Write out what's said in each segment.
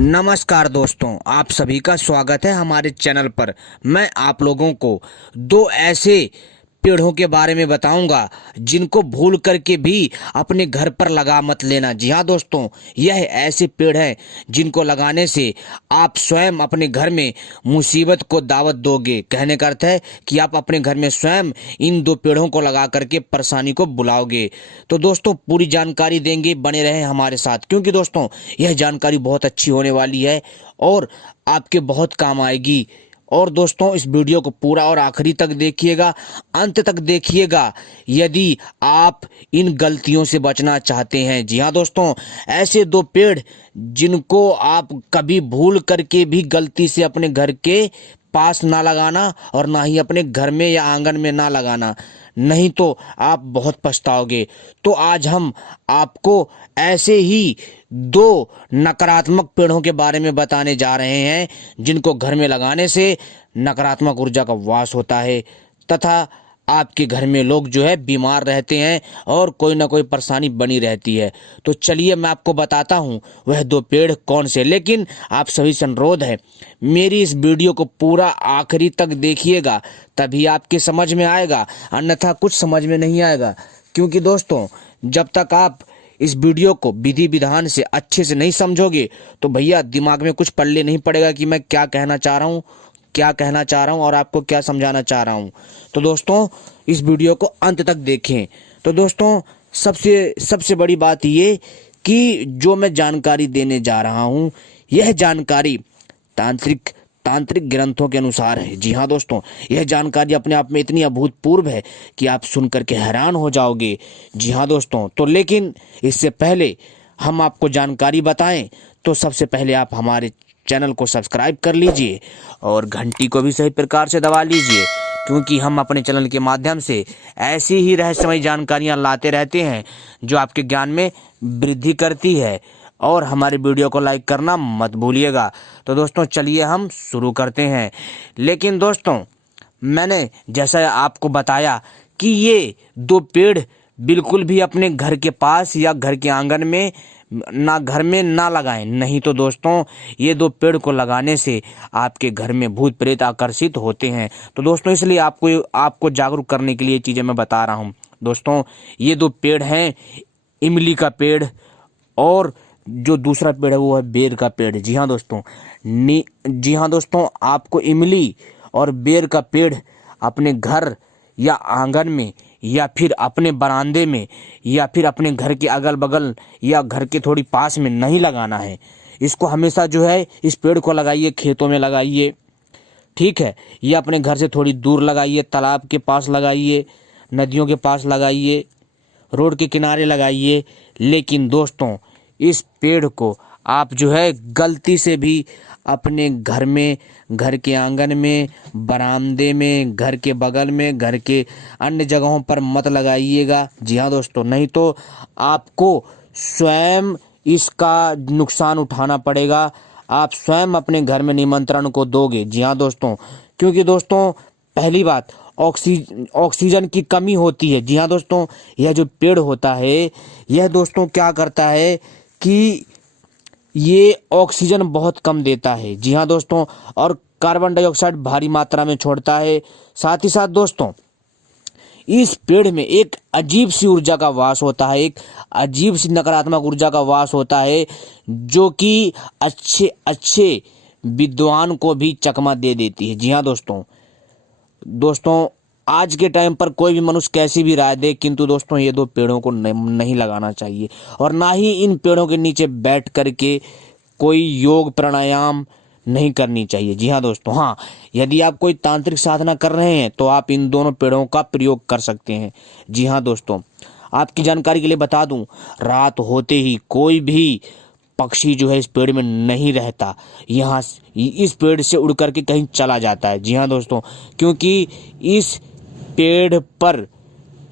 नमस्कार दोस्तों, आप सभी का स्वागत है हमारे चैनल पर। मैं आप लोगों को दो ऐसे पेड़ों के बारे में बताऊंगा जिनको भूल करके भी अपने घर पर लगा मत लेना। जी हाँ दोस्तों, यह ऐसे पेड़ हैं जिनको लगाने से आप स्वयं अपने घर में मुसीबत को दावत दोगे। कहने का अर्थ है कि आप अपने घर में स्वयं इन दो पेड़ों को लगा करके परेशानी को बुलाओगे। तो दोस्तों पूरी जानकारी देंगे, बने रहें हमारे साथ, क्योंकि दोस्तों यह जानकारी बहुत अच्छी होने वाली है और आपके बहुत काम आएगी। और दोस्तों इस वीडियो को पूरा और आखिरी तक देखिएगा, अंत तक देखिएगा यदि आप इन गलतियों से बचना चाहते हैं। जी हाँ दोस्तों, ऐसे दो पेड़ जिनको आप कभी भूल करके भी गलती से अपने घर के पास ना लगाना और ना ही अपने घर में या आंगन में ना लगाना, नहीं तो आप बहुत पछताओगे। तो आज हम आपको ऐसे ही दो नकारात्मक पेड़ों के बारे में बताने जा रहे हैं जिनको घर में लगाने से नकारात्मक ऊर्जा का वास होता है तथा आपके घर में लोग जो है बीमार रहते हैं और कोई ना कोई परेशानी बनी रहती है। तो चलिए मैं आपको बताता हूं वह दो पेड़ कौन से। लेकिन आप सभी से अनुरोध है, मेरी इस वीडियो को पूरा आखिरी तक देखिएगा, तभी आपके समझ में आएगा, अन्यथा कुछ समझ में नहीं आएगा। क्योंकि दोस्तों जब तक आप इस वीडियो को विधि विधान से अच्छे से नहीं समझोगे तो भैया दिमाग में कुछ पल्ले नहीं पड़ेगा कि मैं क्या कहना चाह रहा हूँ और आपको क्या समझाना चाह रहा हूँ। तो दोस्तों इस वीडियो को अंत तक देखें। तो दोस्तों सबसे बड़ी बात ये कि जो मैं जानकारी देने जा रहा हूँ यह जानकारी तांत्रिक ग्रंथों के अनुसार है। जी हाँ दोस्तों, यह जानकारी अपने आप में इतनी अभूतपूर्व है कि आप सुन करके हैरान हो जाओगे। जी हाँ दोस्तों, तो लेकिन इससे पहले हम आपको जानकारी बताएं तो सबसे पहले आप हमारे चैनल को सब्सक्राइब कर लीजिए और घंटी को भी सही प्रकार से दबा लीजिए, क्योंकि हम अपने चैनल के माध्यम से ऐसी ही रहस्यमय जानकारियां लाते रहते हैं जो आपके ज्ञान में वृद्धि करती है। और हमारे वीडियो को लाइक करना मत भूलिएगा। तो दोस्तों चलिए हम शुरू करते हैं। लेकिन दोस्तों मैंने जैसा आपको बताया कि ये दो पेड़ बिल्कुल भी अपने घर के पास या घर के आंगन में घर में ना लगाएं, नहीं तो दोस्तों ये दो पेड़ को लगाने से आपके घर में भूत प्रेत आकर्षित होते हैं। तो दोस्तों इसलिए आपको जागरूक करने के लिए चीज़ें मैं बता रहा हूँ। दोस्तों ये दो पेड़ हैं, इमली का पेड़ और जो दूसरा पेड़ है वो है बेर का पेड़। जी हाँ दोस्तों, आपको इमली और बेर का पेड़ अपने घर या आंगन में या फिर अपने बरामदे में या फिर अपने घर के अगल बगल या घर के थोड़ी पास में नहीं लगाना है। इसको हमेशा जो है इस पेड़ को लगाइए खेतों में लगाइए, ठीक है, या अपने घर से थोड़ी दूर लगाइए, तालाब के पास लगाइए, नदियों के पास लगाइए, रोड के किनारे लगाइए। लेकिन दोस्तों इस पेड़ को आप जो है गलती से भी अपने घर में, घर के आंगन में, बरामदे में, घर के बगल में, घर के अन्य जगहों पर मत लगाइएगा। जी हाँ दोस्तों, नहीं तो आपको स्वयं इसका नुकसान उठाना पड़ेगा। आप स्वयं अपने घर में निमंत्रण को दोगे। जी हाँ दोस्तों, क्योंकि दोस्तों पहली बात ऑक्सीजन की कमी होती है। जी हाँ दोस्तों, यह जो पेड़ होता है यह दोस्तों क्या करता है कि ये ऑक्सीजन बहुत कम देता है। जी हाँ दोस्तों, और कार्बन डाइऑक्साइड भारी मात्रा में छोड़ता है। साथ ही साथ दोस्तों इस पेड़ में एक अजीब सी ऊर्जा का वास होता है, एक अजीब सी नकारात्मक ऊर्जा का वास होता है जो कि अच्छे विद्वान को भी चकमा दे देती है। जी हाँ दोस्तों आज के टाइम पर कोई भी मनुष्य कैसी भी राय दे, किंतु दोस्तों ये दो पेड़ों को नहीं लगाना चाहिए और ना ही इन पेड़ों के नीचे बैठ करके कोई योग प्राणायाम नहीं करनी चाहिए। जी हाँ दोस्तों, हाँ यदि आप कोई तांत्रिक साधना कर रहे हैं तो आप इन दोनों पेड़ों का प्रयोग कर सकते हैं। जी हाँ दोस्तों, आपकी जानकारी के लिए बता दूं, रात होते ही कोई भी पक्षी जो है इस पेड़ में नहीं रहता, यहाँ इस पेड़ से उड़ करके कहीं चला जाता है। जी हाँ दोस्तों, क्योंकि इस पेड़ पर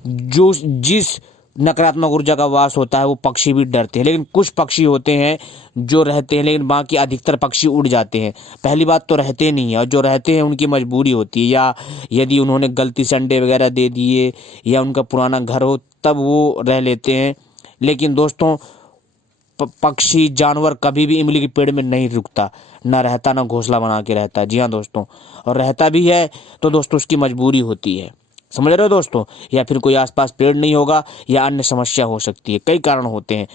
जिस नकारात्मक ऊर्जा का वास होता है वो पक्षी भी डरते हैं। लेकिन कुछ पक्षी होते हैं जो रहते हैं, लेकिन बाकी अधिकतर पक्षी उड़ जाते हैं। पहली बात तो रहते नहीं है, और जो रहते हैं उनकी मजबूरी होती है, या यदि उन्होंने गलती से अंडे वगैरह दे दिए या उनका पुराना घर हो तब वो रह लेते हैं। लेकिन दोस्तों पक्षी जानवर कभी भी इमली के पेड़ में नहीं रुकता, ना रहता, ना घोंसला बना के रहता। जी हाँ दोस्तों, और रहता भी है तो दोस्तों उसकी मजबूरी होती है, समझ रहे हो दोस्तों, या फिर कोई आसपास पेड़ नहीं होगा या अन्य समस्या हो सकती है, कई कारण होते हैं।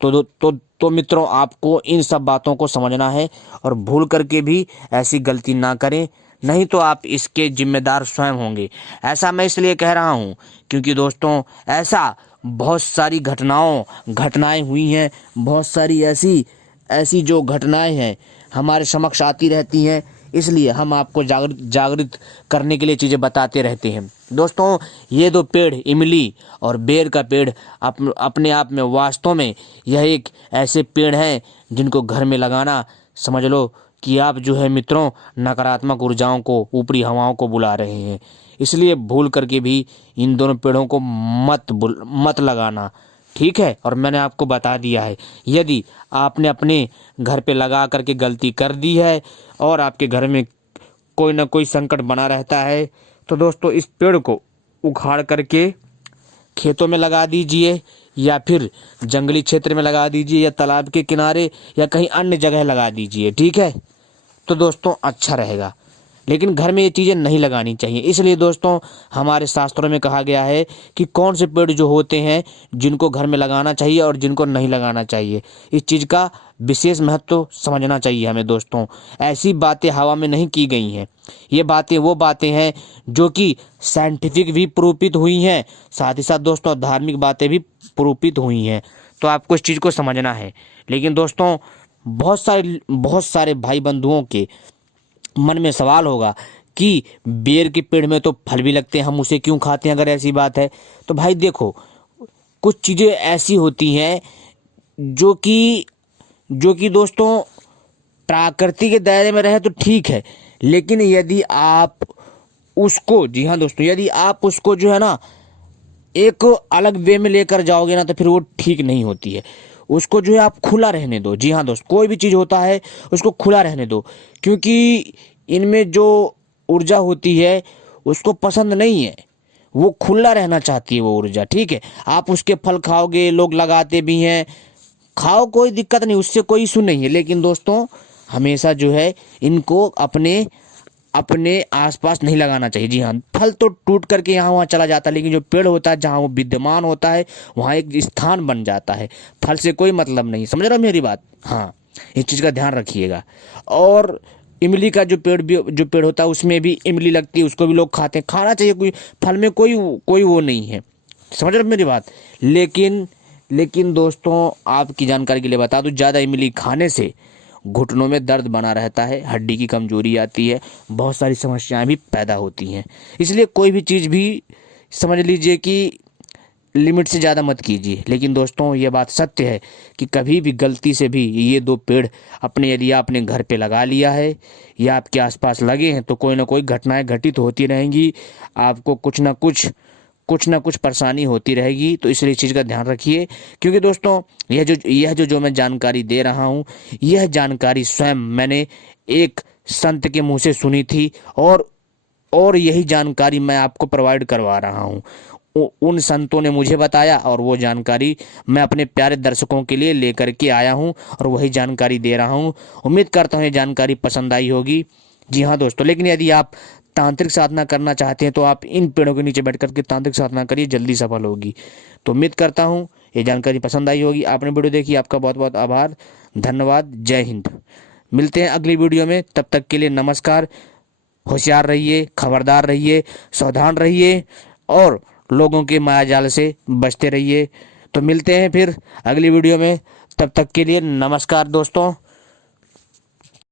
तो मित्रों, आपको इन सब बातों को समझना है और भूल करके भी ऐसी गलती ना करें, नहीं तो आप इसके जिम्मेदार स्वयं होंगे। ऐसा मैं इसलिए कह रहा हूँ क्योंकि दोस्तों ऐसा बहुत सारी घटनाएं हुई हैं, बहुत सारी ऐसी जो घटनाएं हैं हमारे समक्ष आती रहती हैं, इसलिए हम आपको जागृत करने के लिए चीज़ें बताते रहते हैं। दोस्तों, ये दो पेड़, इमली और बेर का पेड़, अपने आप में वास्तव में यह एक ऐसे पेड़ हैं जिनको घर में लगाना, समझ लो कि आप जो है मित्रों नकारात्मक ऊर्जाओं को, ऊपरी हवाओं को बुला रहे हैं। इसलिए भूल करके भी इन दोनों पेड़ों को मत लगाना, ठीक है। और मैंने आपको बता दिया है, यदि आपने अपने घर पे लगा करके गलती कर दी है और आपके घर में कोई ना कोई संकट बना रहता है, तो दोस्तों इस पेड़ को उखाड़ करके खेतों में लगा दीजिए या फिर जंगली क्षेत्र में लगा दीजिए या तालाब के किनारे या कहीं अन्य जगह लगा दीजिए, ठीक है। तो दोस्तों अच्छा रहेगा, लेकिन घर में ये चीज़ें नहीं लगानी चाहिए। इसलिए दोस्तों हमारे शास्त्रों में कहा गया है कि कौन से पेड़ जो होते हैं जिनको घर में लगाना चाहिए और जिनको नहीं लगाना चाहिए, इस चीज़ का विशेष महत्व समझना चाहिए हमें। दोस्तों ऐसी बातें हवा में नहीं की गई हैं, ये बातें वो बातें हैं जो कि साइंटिफिक भी प्रूफित हुई हैं, साथ ही साथ दोस्तों धार्मिक बातें भी प्रूफित हुई हैं। तो आपको इस चीज़ को समझना है। लेकिन दोस्तों बहुत सारे भाई बंधुओं के मन में सवाल होगा कि बेर के पेड़ में तो फल भी लगते हैं, हम उसे क्यों खाते हैं? अगर ऐसी बात है तो भाई देखो, कुछ चीज़ें ऐसी होती हैं जो कि दोस्तों प्रकृति के दायरे में रहे तो ठीक है, लेकिन यदि आप उसको, जी हाँ दोस्तों, यदि आप उसको जो है ना एक अलग वे में लेकर जाओगे ना तो फिर वो ठीक नहीं होती है। उसको जो है आप खुला रहने दो। जी हाँ दोस्त, कोई भी चीज़ होता है उसको खुला रहने दो, क्योंकि इनमें जो ऊर्जा होती है उसको पसंद नहीं है, वो खुला रहना चाहती है वो ऊर्जा, ठीक है। आप उसके फल खाओगे, लोग लगाते भी हैं, खाओ, कोई दिक्कत नहीं, उससे कोई इशू नहीं है। लेकिन दोस्तों हमेशा जो है इनको अपने आसपास नहीं लगाना चाहिए। जी हाँ, फल तो टूट करके यहाँ वहाँ चला जाता है, लेकिन जो पेड़ होता है जहाँ वो विद्यमान होता है वहाँ एक स्थान बन जाता है। फल से कोई मतलब नहीं, समझ रहे हो मेरी बात? हाँ, इस चीज़ का ध्यान रखिएगा। और इमली का जो पेड़ होता है उसमें भी इमली लगती है, उसको भी लोग खाते हैं, खाना चाहिए, कोई फल में कोई वो नहीं है, समझ रहे हो मेरी बात? लेकिन दोस्तों आपकी जानकारी के लिए बता दूं, ज़्यादा इमली खाने से घुटनों में दर्द बना रहता है, हड्डी की कमजोरी आती है, बहुत सारी समस्याएं भी पैदा होती हैं। इसलिए कोई भी चीज़ भी समझ लीजिए कि लिमिट से ज़्यादा मत कीजिए। लेकिन दोस्तों ये बात सत्य है कि कभी भी गलती से भी ये दो पेड़ यदि आपने घर पे लगा लिया है या आपके आसपास लगे हैं तो कोई ना कोई घटनाएं घटित होती रहेंगी, आपको कुछ ना कुछ परेशानी होती रहेगी। तो इसलिए इस चीज़ का ध्यान रखिए, क्योंकि दोस्तों यह जो मैं जानकारी दे रहा हूँ, यह जानकारी स्वयं मैंने एक संत के मुंह से सुनी थी और यही जानकारी मैं आपको प्रोवाइड करवा रहा हूँ। उन संतों ने मुझे बताया और वो जानकारी मैं अपने प्यारे दर्शकों के लिए लेकर के आया हूँ और वही जानकारी दे रहा हूँ। उम्मीद करता हूँ ये जानकारी पसंद आई होगी। जी हाँ दोस्तों, लेकिन यदि आप तांत्रिक साधना करना चाहते हैं तो आप इन पेड़ों के नीचे बैठ करके तांत्रिक साधना करिए, जल्दी सफल होगी। तो उम्मीद करता हूँ ये जानकारी पसंद आई होगी। आपने वीडियो देखी, आपका बहुत बहुत आभार, धन्यवाद, जय हिंद। मिलते हैं अगली वीडियो में, तब तक के लिए नमस्कार। होशियार रहिए, खबरदार रहिए, सावधान रहिए और लोगों के मायाजाल से बचते रहिए। तो मिलते हैं फिर अगली वीडियो में, तब तक के लिए नमस्कार दोस्तों।